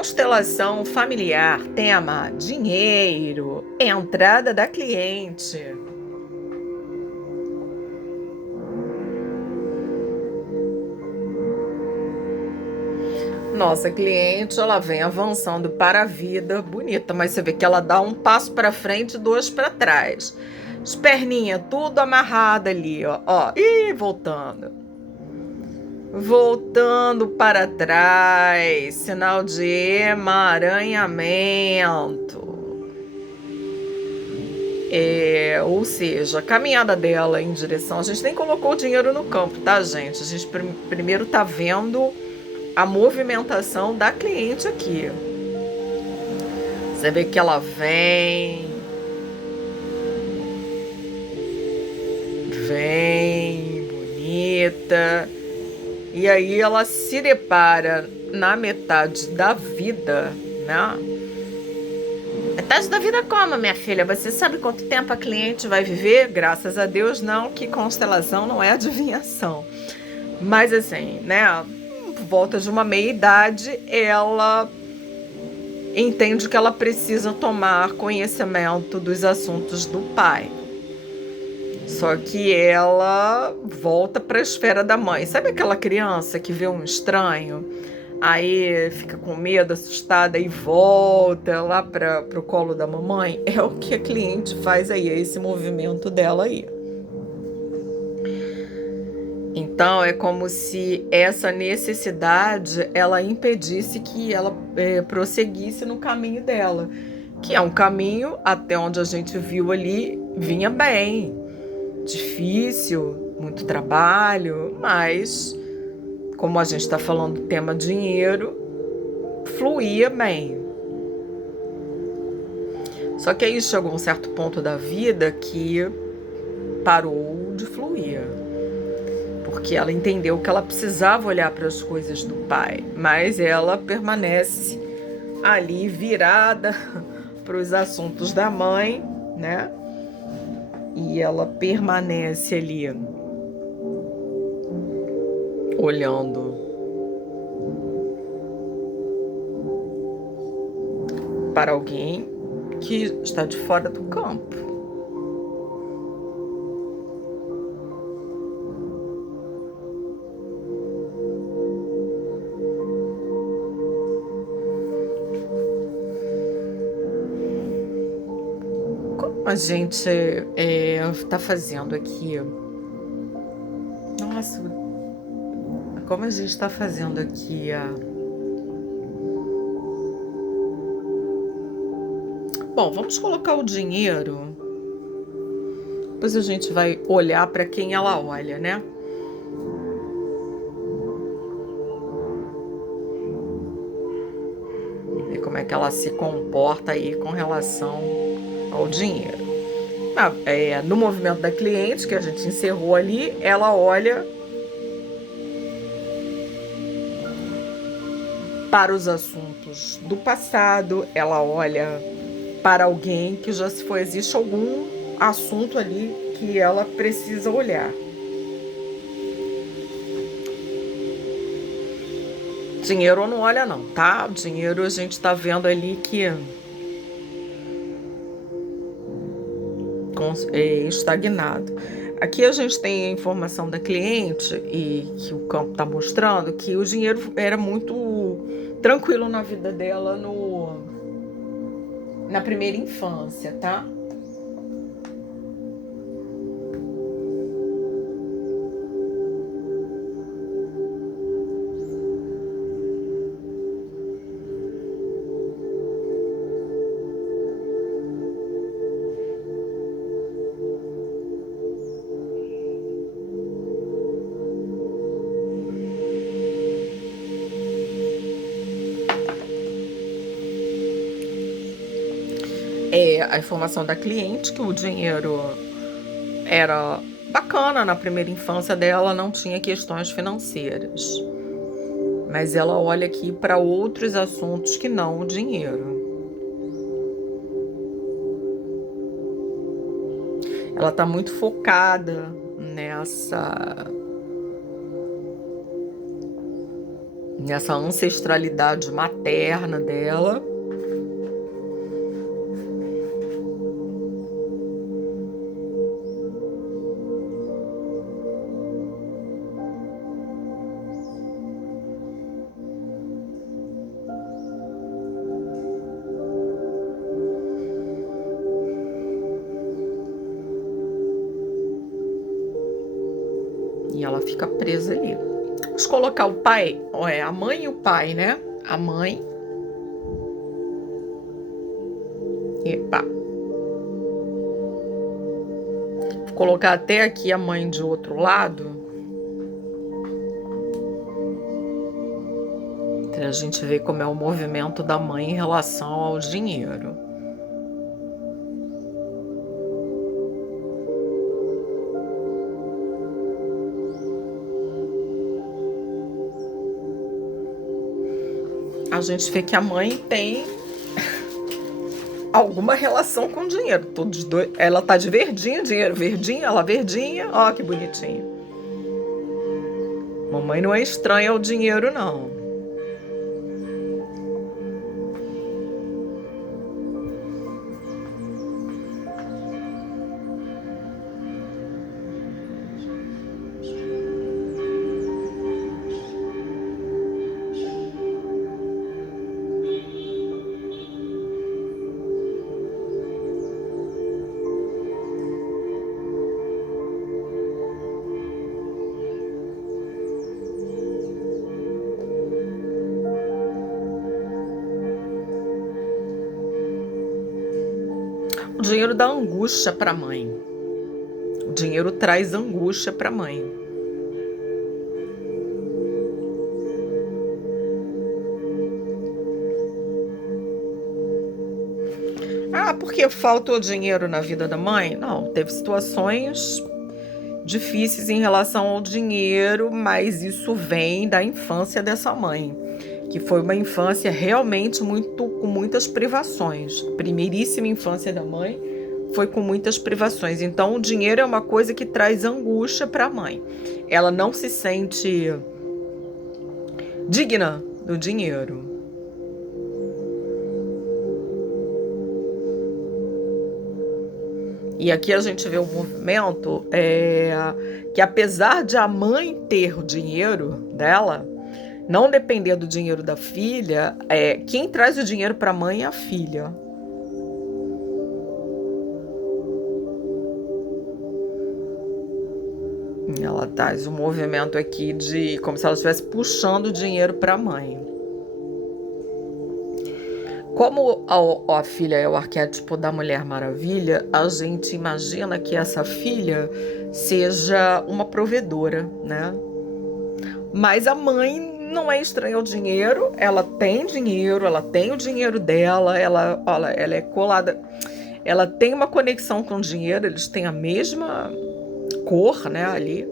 Constelação familiar, tema dinheiro, entrada da cliente. Nossa cliente, ela vem avançando para a vida, bonita, mas você vê que ela dá um passo para frente e dois para trás. As perninhas tudo amarrada ali, ó. Ih, voltando. Voltando para trás, sinal de emaranhamento. Ou seja, a caminhada dela em direção... A gente nem colocou o dinheiro no campo, tá, gente? A gente primeiro tá vendo a movimentação da cliente aqui. Você vê que ela vem, bonita, e aí ela se depara na metade da vida, né? Metade da vida como, minha filha? Você sabe quanto tempo a cliente vai viver? Graças a Deus não, que constelação não é adivinhação. Mas assim, né? Por volta de uma meia-idade, ela entende que ela precisa tomar conhecimento dos assuntos do pai. Só que ela volta para a esfera da mãe. Sabe aquela criança que vê um estranho, aí fica com medo, assustada e volta lá para o colo da mamãe? É o que a cliente faz aí, é esse movimento dela aí. Então é como se essa necessidade ela impedisse que ela prosseguisse no caminho dela, que é um caminho, até onde a gente viu ali, vinha bem, difícil, muito trabalho, mas como a gente está falando do tema dinheiro, fluía bem. Só que aí chegou um certo ponto da vida que parou de fluir, porque ela entendeu que ela precisava olhar para as coisas do pai, mas ela permanece ali virada para os assuntos da mãe, né? E ela permanece ali olhando para alguém que está de fora do campo. Como a gente está fazendo aqui? Nossa, como a gente está fazendo aqui Bom, vamos colocar o dinheiro. Depois a gente vai olhar para quem ela olha, né? E como é que ela se comporta aí com relação ao dinheiro. No movimento da cliente, que a gente encerrou ali, ela olha para os assuntos do passado, ela olha para alguém que já se foi. Existe algum assunto ali que ela precisa olhar. Dinheiro não olha não, tá? O dinheiro a gente tá vendo ali que é estagnado. Aqui a gente tem a informação da cliente e que o campo está mostrando que o dinheiro era muito tranquilo na vida dela na primeira infância, tá? A informação da cliente que o dinheiro era bacana na primeira infância dela, não tinha questões financeiras. Mas ela olha aqui para outros assuntos que não o dinheiro. Ela está muito nessa ancestralidade materna dela. E ela fica presa ali. Vamos colocar o pai, a mãe e o pai, né? A mãe. Epa. Vou colocar até aqui a mãe de outro lado. Pra a gente ver como é o movimento da mãe em relação ao dinheiro. A gente vê que a mãe tem alguma relação com o dinheiro. Todos dois, ela tá de verdinha, dinheiro verdinho, ela verdinha. Ó, que bonitinho. Mamãe não é estranha ao dinheiro, não. O dinheiro dá angústia para a mãe. O dinheiro traz angústia para a mãe. Ah, porque faltou dinheiro na vida da mãe? Não, teve situações difíceis em relação ao dinheiro, mas isso vem da infância dessa mãe, que foi uma infância realmente com muitas privações. A primeiríssima infância da mãe foi com muitas privações. Então, o dinheiro é uma coisa que traz angústia para a mãe. Ela não se sente digna do dinheiro. E aqui a gente vê um movimento que, apesar de a mãe ter o dinheiro dela, não depender do dinheiro da filha, quem traz o dinheiro para a mãe é a filha. Ela traz um movimento aqui de como se ela estivesse puxando o dinheiro para a mãe. Como a filha é o arquétipo da Mulher Maravilha, a gente imagina que essa filha seja uma provedora, né? Mas a mãe não é estranha ao dinheiro, ela tem dinheiro, ela tem o dinheiro dela, ela é colada, ela tem uma conexão com o dinheiro, eles têm a mesma cor, né, ali.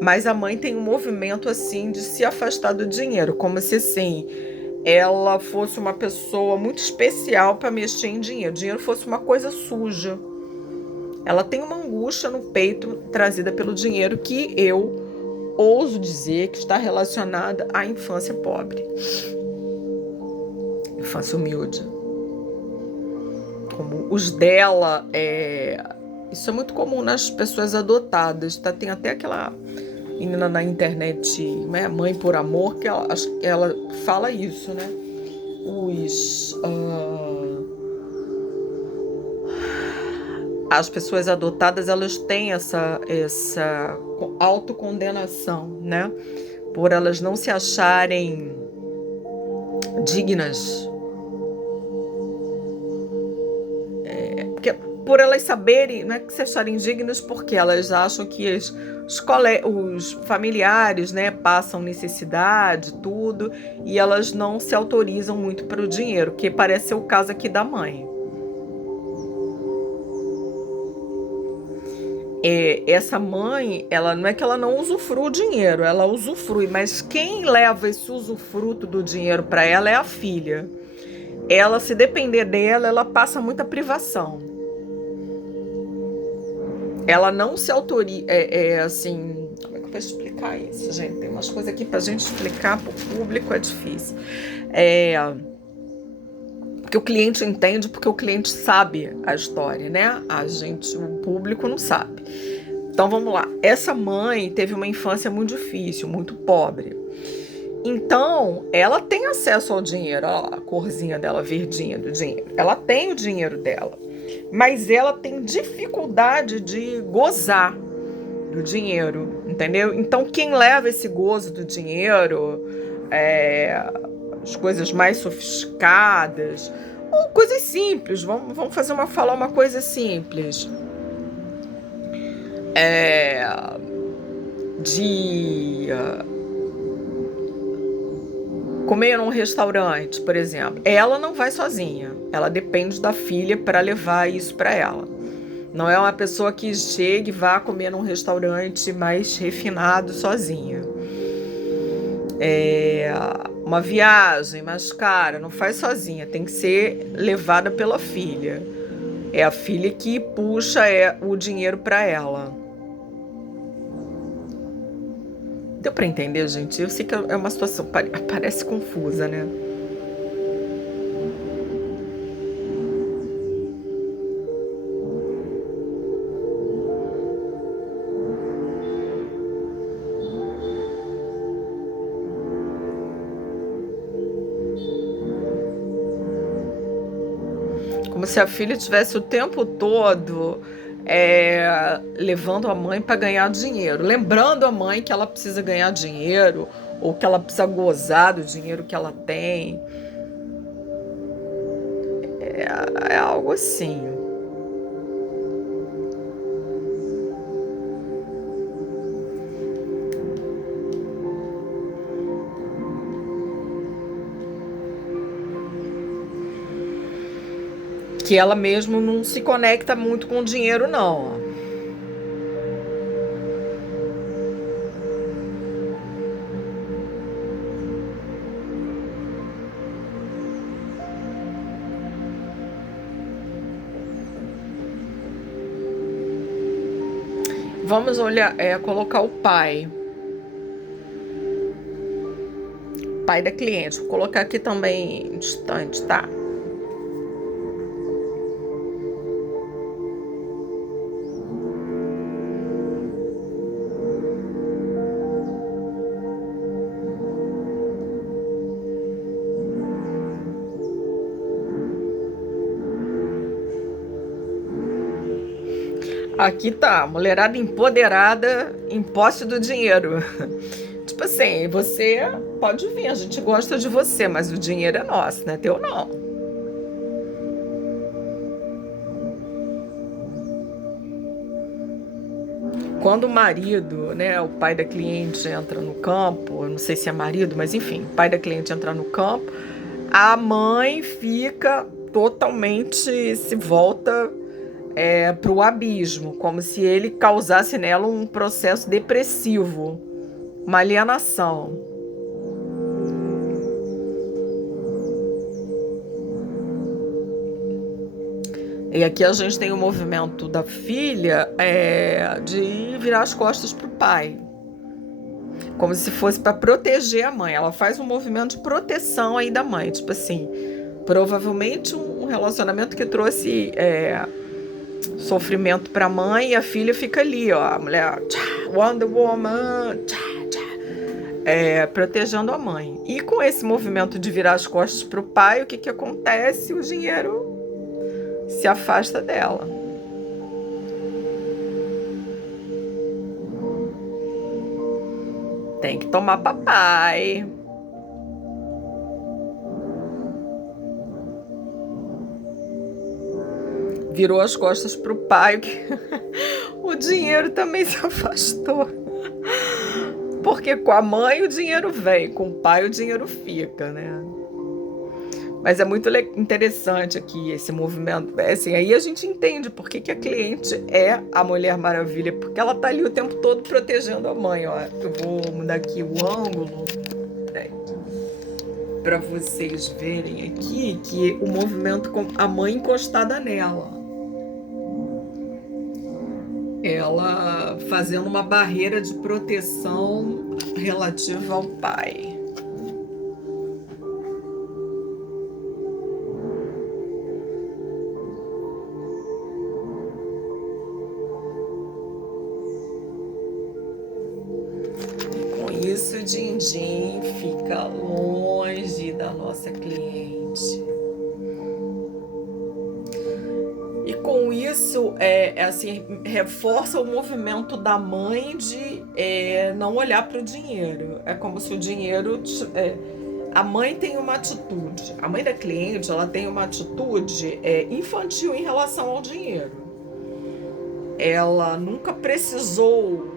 Mas a mãe tem um movimento assim de se afastar do dinheiro, como se assim ela fosse uma pessoa muito especial para mexer em dinheiro. O dinheiro fosse uma coisa suja. Ela tem uma angústia no peito trazida pelo dinheiro que eu ouso dizer que está relacionada à infância pobre. Infância humilde. Como os dela, isso é muito comum nas pessoas adotadas, tá? Tem até aquela menina na internet, né, Mãe por Amor, que ela fala isso, né? As pessoas adotadas, elas têm essa autocondenação, né? Por elas não se acharem dignas. Por elas saberem, não é que se acharem dignas, porque elas acham que os familiares, né, passam necessidade, tudo, e elas não se autorizam muito para o dinheiro, que parece ser o caso aqui da mãe. Essa mãe, ela não é que ela não usufrua o dinheiro, ela usufrui, mas quem leva esse usufruto do dinheiro para ela é a filha. Ela, se depender dela, ela passa muita privação. Ela não se autoriza, assim, como é que eu para explicar isso, gente. Tem umas coisas aqui pra gente explicar pro público, é difícil. Porque o cliente entende, porque o cliente sabe a história, né? O público não sabe. Então vamos lá. Essa mãe teve uma infância muito difícil, muito pobre. Então, ela tem acesso ao dinheiro. Olha lá, a corzinha dela, verdinha do dinheiro. Ela tem o dinheiro dela. Mas ela tem dificuldade de gozar do dinheiro, entendeu? Então, quem leva esse gozo do dinheiro, as coisas mais sofisticadas, ou coisas simples, vamos falar uma coisa simples. De comer num restaurante, por exemplo. Ela não vai sozinha. Ela depende da filha para levar isso para ela. Não é uma pessoa que chegue e vá comer num restaurante mais refinado sozinha. Uma viagem mais cara, não faz sozinha. Tem que ser levada pela filha. É a filha que puxa o dinheiro para ela. Deu para entender, gente? Eu sei que é uma situação, parece confusa, né? Como se a filha tivesse o tempo todo levando a mãe para ganhar dinheiro, lembrando a mãe que ela precisa ganhar dinheiro ou que ela precisa gozar do dinheiro que ela tem. É algo assim. Que ela mesmo não se conecta muito com o dinheiro, não. Vamos olhar, colocar o pai da cliente. Vou colocar aqui também distante, tá? Aqui tá, mulherada empoderada em posse do dinheiro. Tipo assim, você pode vir, a gente gosta de você, mas o dinheiro é nosso, não é teu não. Quando o marido, né, o pai da cliente entra no campo, eu não sei se é marido, mas enfim, o pai da cliente entra no campo, a mãe fica totalmente, se volta para o abismo, como se ele causasse nela um processo depressivo, uma alienação. E aqui a gente tem o movimento da filha de virar as costas para o pai, como se fosse para proteger a mãe. Ela faz um movimento de proteção aí da mãe, tipo assim, provavelmente um relacionamento que trouxe sofrimento para a mãe, e a filha fica ali, ó, a mulher, Wonder Woman, protegendo a mãe. E com esse movimento de virar as costas para o pai, o que acontece? O dinheiro se afasta dela. Tem que tomar papai. Virou as costas pro pai, o dinheiro também se afastou. Porque com a mãe o dinheiro vem, com o pai o dinheiro fica, né? Mas é muito interessante aqui esse movimento. Assim, aí a gente entende por que a cliente é a Mulher Maravilha, porque ela tá ali o tempo todo protegendo a mãe, ó. Eu vou mudar aqui o ângulo para vocês verem aqui que o movimento com a mãe encostada nela. ela fazendo uma barreira de proteção relativa ao pai. Com isso, o din-din fica longe da nossa cliente. E com isso, assim, reforça o movimento da mãe de não olhar para o dinheiro. É como se o dinheiro... a mãe tem uma atitude, a mãe da cliente, ela tem uma atitude infantil em relação ao dinheiro. Ela nunca precisou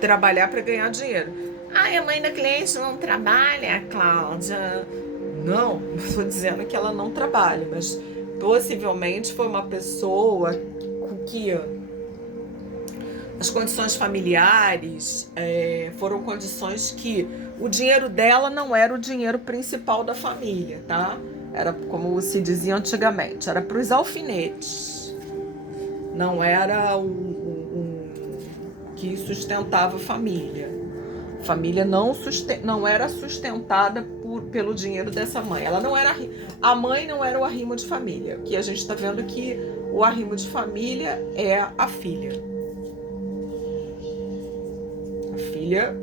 trabalhar para ganhar dinheiro. A mãe da cliente não trabalha, Cláudia. Não estou dizendo que ela não trabalha, mas possivelmente foi uma pessoa com que as condições familiares foram condições que o dinheiro dela não era o dinheiro principal da família, tá? Era como se dizia antigamente, era para os alfinetes. Não era o que sustentava a família. A família não era sustentada pelo dinheiro dessa mãe. A mãe não era o arrimo de família. O que a gente está vendo que o arrimo de família é a filha. A filha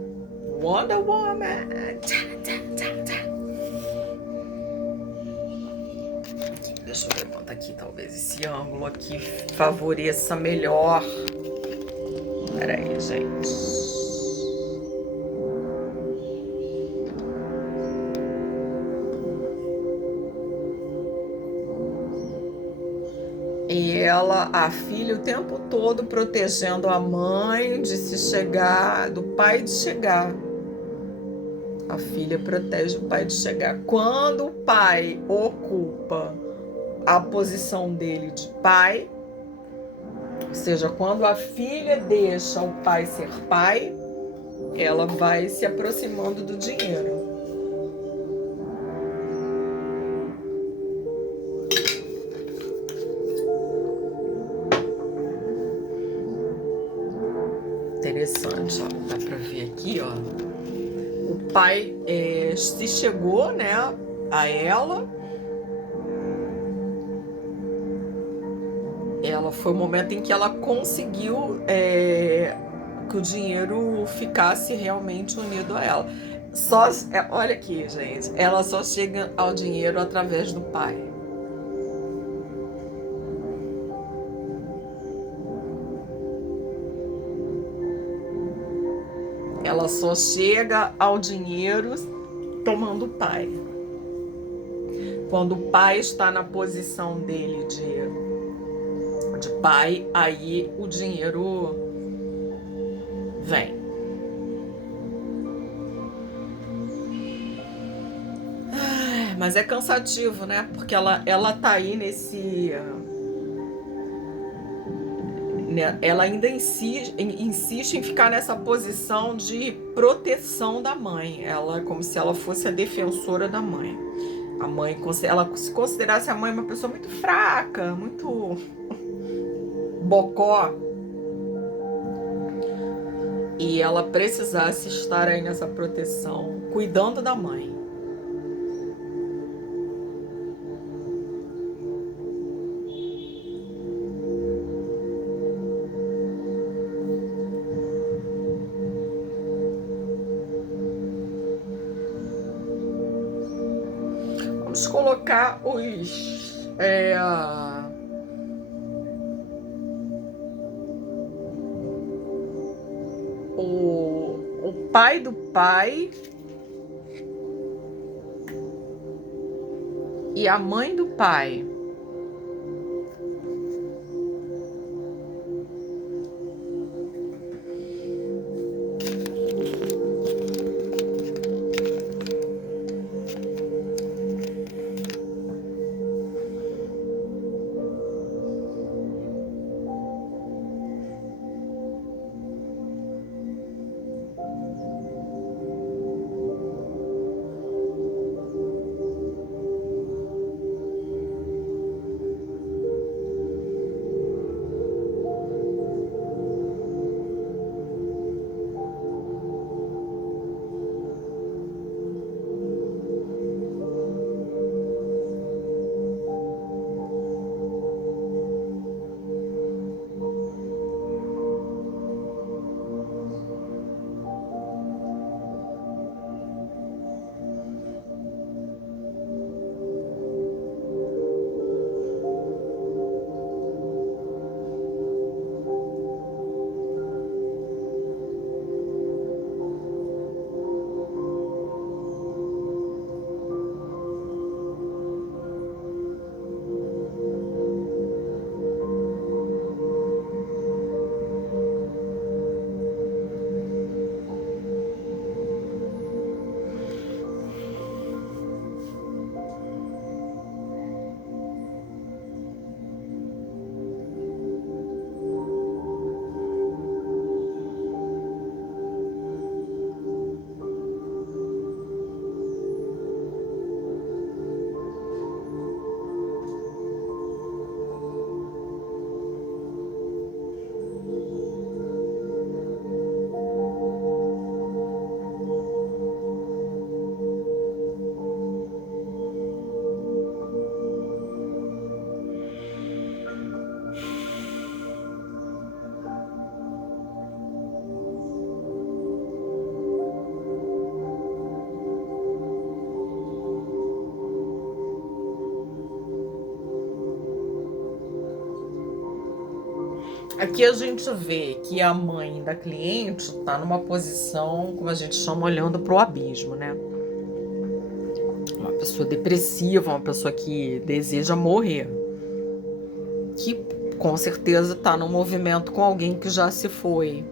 Wonder Woman. Deixa eu levantar aqui, talvez esse ângulo aqui favoreça melhor. Peraí, gente. E ela, a filha, o tempo todo protegendo a mãe do pai de chegar. A filha protege o pai de chegar. Quando o pai ocupa a posição dele de pai, ou seja, quando a filha deixa o pai ser pai, ela vai se aproximando do dinheiro. Interessante, ó, dá pra ver aqui, ó. O pai se chegou, né, a ela. Ela foi o momento em que ela conseguiu que o dinheiro ficasse realmente unido a ela. Olha aqui, gente, ela só chega ao dinheiro através do pai. Ela só chega ao dinheiro tomando o pai. Quando o pai está na posição dele de pai, aí o dinheiro vem. Mas é cansativo, né? Porque ela tá aí nesse... Ela ainda insiste em ficar nessa posição de proteção da mãe. Ela é como se ela fosse a defensora da mãe. A mãe, ela se considerasse a mãe uma pessoa muito fraca, muito bocó. E ela precisasse estar aí nessa proteção, cuidando da mãe. Vamos colocar o pai do pai e a mãe do pai. Aqui a gente vê que a mãe da cliente está numa posição, como a gente chama, olhando para o abismo, né? Uma pessoa depressiva, uma pessoa que deseja morrer, que com certeza está num movimento com alguém que já se foi.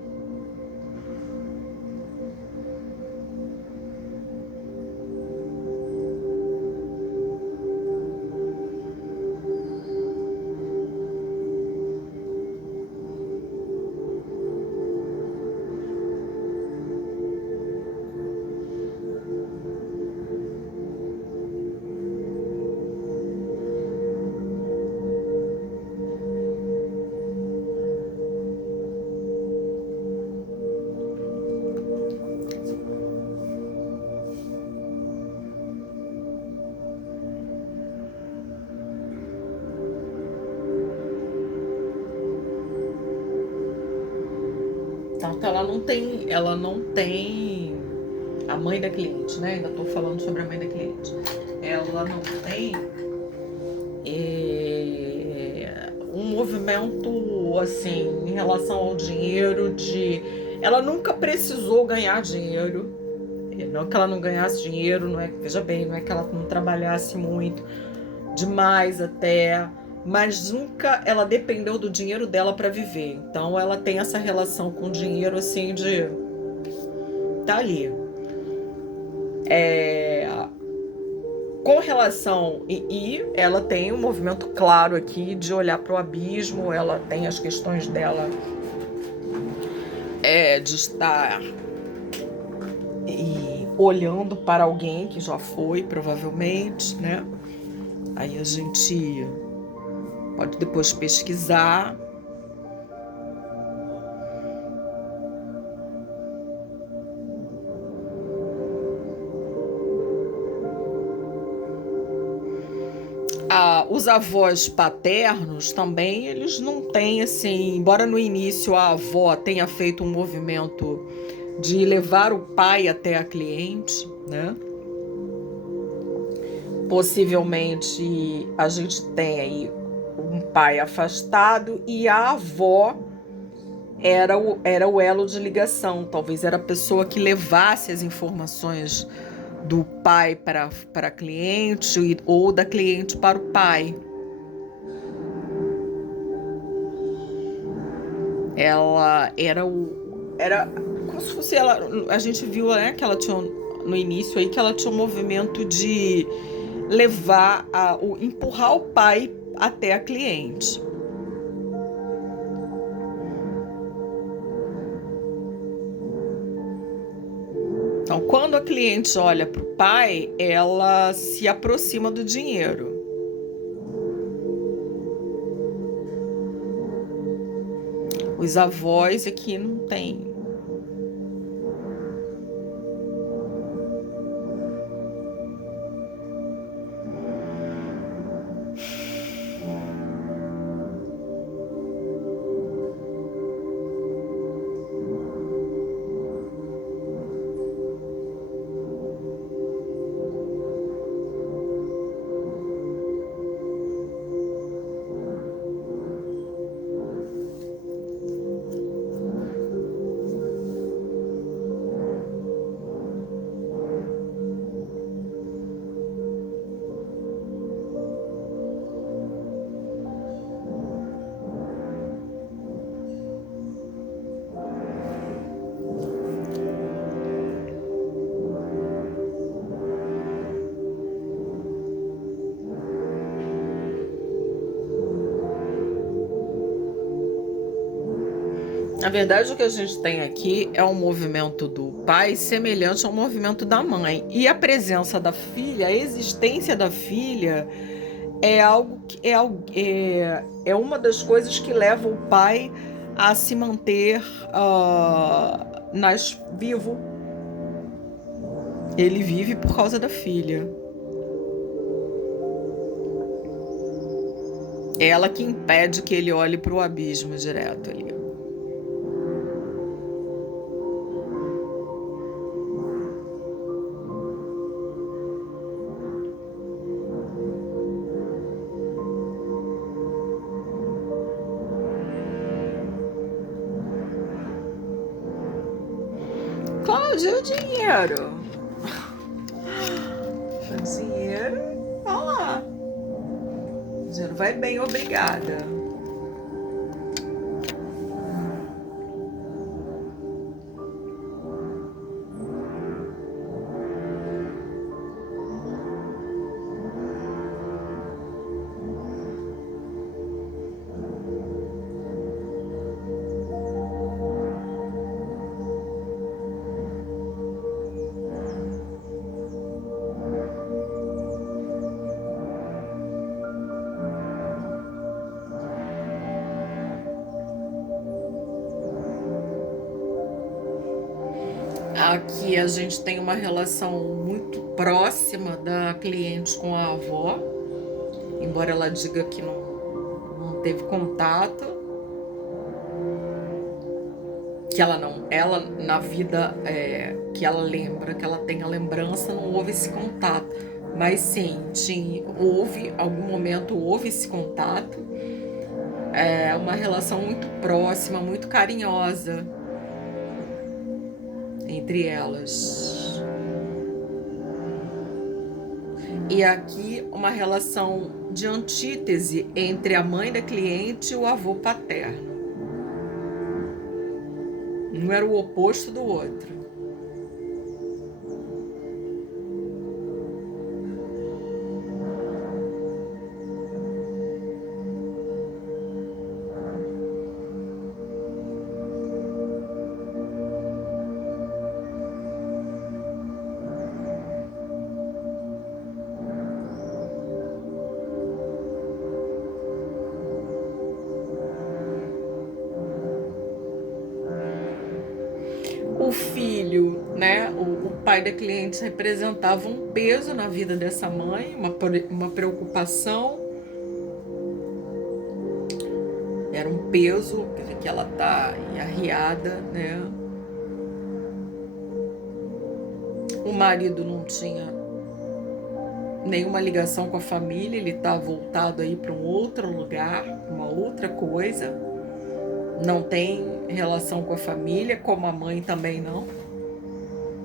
Então ela não tem a mãe da cliente, né? Ainda estou falando sobre a mãe da cliente. Ela não tem um movimento assim em relação ao dinheiro ela nunca precisou ganhar dinheiro. Não que ela não ganhasse dinheiro, não é, veja bem, não é que ela não trabalhasse muito, demais até, mas nunca ela dependeu do dinheiro dela para viver. Então ela tem essa relação com o dinheiro assim de tá ali. Com relação e ela tem um movimento claro aqui de olhar para o abismo. Ela tem as questões dela de estar olhando para alguém que já foi, provavelmente, né? Aí a gente pode depois pesquisar. Os avós paternos também, eles não têm assim, embora no início a avó tenha feito um movimento de levar o pai até a cliente, né? Possivelmente a gente tem aí um pai afastado e a avó era o elo de ligação. Talvez era a pessoa que levasse as informações do pai para a cliente ou da cliente para o pai. Ela era como se fosse ela. A gente viu, né, que ela tinha no início aí que ela tinha um movimento de levar empurrar o pai até a cliente. Então, quando a cliente olha para o pai, ela se aproxima do dinheiro. Os avós aqui não tem. Na verdade, o que a gente tem aqui é um movimento do pai semelhante ao movimento da mãe. E a presença da filha, a existência da filha, é algo que é uma das coisas que leva o pai a se manter vivo. Ele vive por causa da filha. É ela que impede que ele olhe para o abismo direto ali. Cadê o dinheiro? O dinheiro, olha lá. O dinheiro vai bem, obrigada. Aqui a gente tem uma relação muito próxima da cliente com a avó, embora ela diga que não teve contato, que ela na vida que ela lembra, que ela tem a lembrança, não houve esse contato, mas sim, algum momento houve esse contato, uma relação muito próxima, muito carinhosa entre elas. E aqui uma relação de antítese entre a mãe da cliente e o avô paterno. Um era o oposto do outro. O filho, né, o pai da cliente representava um peso na vida dessa mãe, uma preocupação. Era um peso, quer dizer, que ela tá arriada, né? O marido não tinha nenhuma ligação com a família, ele tá voltado aí para um outro lugar, uma outra coisa. Não tem relação com a família, como a mãe também não.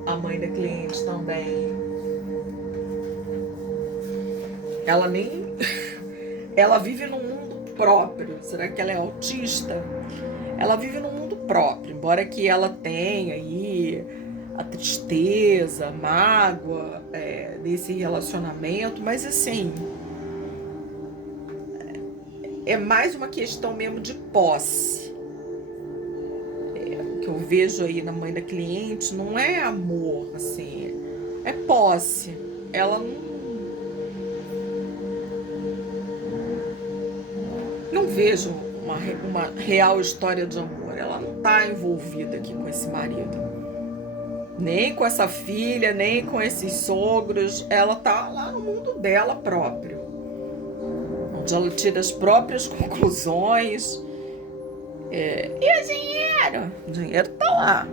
A mãe da cliente também. Ela nem... Ela vive num mundo próprio. Será que ela é autista? Ela vive num mundo próprio, embora que ela tenha aí a tristeza, a mágoa desse relacionamento, mas assim... É mais uma questão mesmo de posse. Que eu vejo aí na mãe da cliente não é amor, assim, é posse. Ela não vejo uma real história de amor. Ela não tá envolvida aqui com esse marido, nem com essa filha, nem com esses sogros. Ela tá lá no mundo dela próprio, onde ela tira as próprias conclusões. E o dinheiro? O dinheiro tá lá.